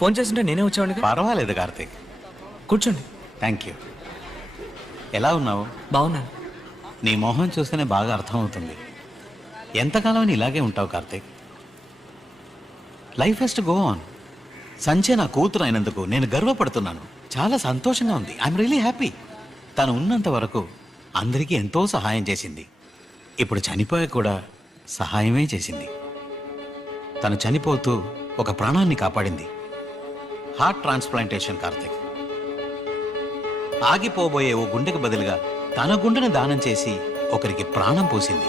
Phone చేస్తుంటే నేనే వచ్చాను. పర్వాలేదు కార్తీక్, కూర్చోండి. Thank you. ఎలా ఉన్నావు? బాగున్నాను. నీ మొహం చూస్తేనే బాగా అర్థమవుతుంది. ఎంతకాలం ఇలాగే ఉంటావు Karthik? Life has to go on. సంచే నా కూతురు అయినందుకు నేను గర్వపడుతున్నాను. చాలా సంతోషంగా ఉంది. I'm really happy. తను ఉన్నంత వరకు అందరికీ ఎంతో సహాయం చేసింది. ఇప్పుడు చనిపోయా కూడా సహాయమే చేసింది. తను చనిపోతూ ఒక ప్రాణాన్ని కాపాడింది. Heart transplantation Karthik. ఆగిపోబోయే ఓ గుండెకు బదులుగా తన గుండెను దానం చేసి ఒకరికి ప్రాణం పోసింది.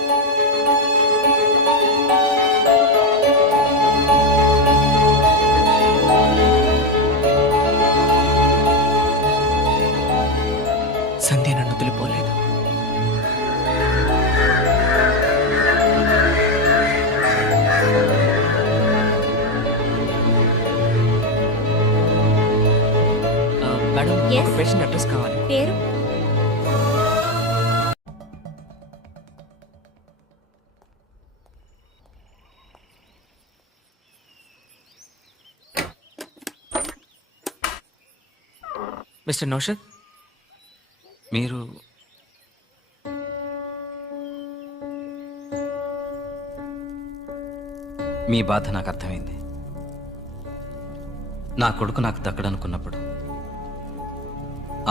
సంధ్య నన్ను వదిలిపోలేదు. Madam, Yes. ఒక పేషెంట్ అడ్రస్ కావాలి. పేరు? మిస్టర్ నౌషద్, మీరు మీ బాధ నాకు అర్థమైంది. నా కొడుకు నాకు దక్కడనుకున్నప్పుడు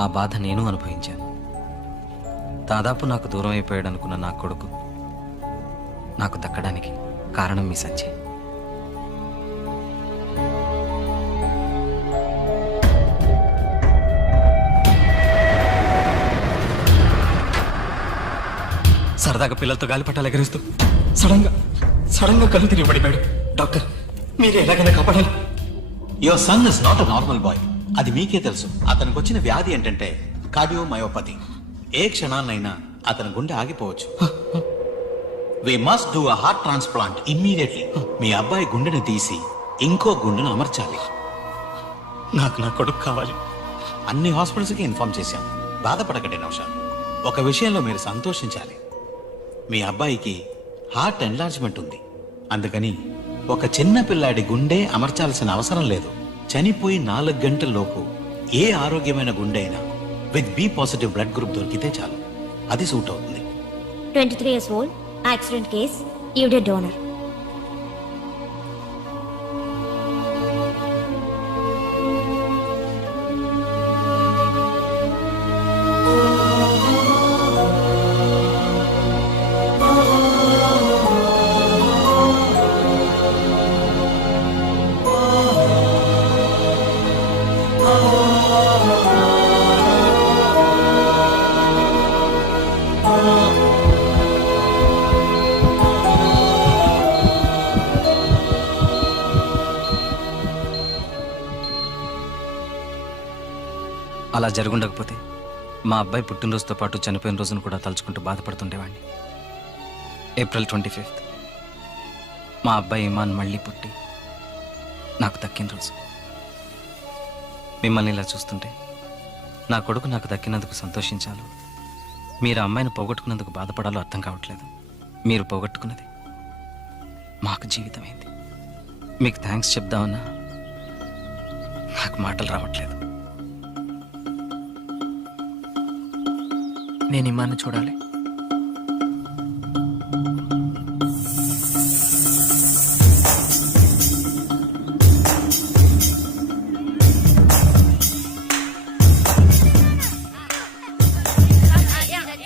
ఆ బాధ నేను అనుభవించాను. దాదాపు నాకు దూరం అయిపోయాడు అనుకున్న నా కొడుకు నాకు దక్కడానికి కారణం మీ సంజయ్. సరదాగా పిల్లలతో గాలిపటాలు ఎగరేస్తూ సడన్ గా కళ్ళు తిరిగి పడిపోయాడు. డాక్టర్, మీరే ఎలాగైనా కాపాడాలి. Your son is not a normal boy. అది మీకే తెలుసు. అతనికి వచ్చిన వ్యాధి ఏంటంటే కార్డియోమయోపతి. ఏ క్షణాన్నైనా అతని గుండె ఆగిపోవచ్చు. We must do a heart transplant immediately. మీ అబ్బాయి గుండెను తీసి ఇంకో గుండెను అమర్చాలి. నాకు నా కొడుకు కావాలి. అన్ని హాస్పిటల్స్కి ఇన్ఫార్మ్ చేశాం. బాధపడకండి నౌషాద్. ఒక విషయంలో మీరు సంతోషించాలి. మీ అబ్బాయికి హార్ట్ ఎన్లార్జ్మెంట్ ఉంది. అందుకని ఒక చిన్న పిల్లాడి గుండె అమర్చాల్సిన అవసరం లేదు. చనిపోయి 4 గంటల్లోపు ఏ ఆరోగ్యమైన గుండె అయినా with B positive blood group దొరికితే చాలు, అది సూట్ అవుతుంది. 23 years old, accident case, immediate donor. అలా జరుగుండకపోతే మా అబ్బాయి పుట్టినరోజుతో పాటు చనిపోయిన రోజును కూడా తలుచుకుంటూ బాధపడుతుండేవాడిని. April 25th మా అబ్బాయి ఇమాన్ మళ్ళీ పుట్టి నాకు దక్కిన రోజు. మిమ్మల్ని ఇలా చూస్తుంటే నా కొడుకు నాకు దక్కినందుకు సంతోషించాలో, మీరు అమ్మాయిని పోగొట్టుకున్నందుకు బాధపడాలో అర్థం కావట్లేదు. మీరు పోగొట్టుకున్నది మాకు జీవితమైంది. మీకు థ్యాంక్స్ చెప్దామన్నా నాకు మాటలు రావట్లేదు. నేను ఇమ్మాన్ని చూడాలి.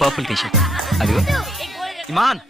పర్పుల్ టీ షర్ట్ అదిగో. ఇమాన్,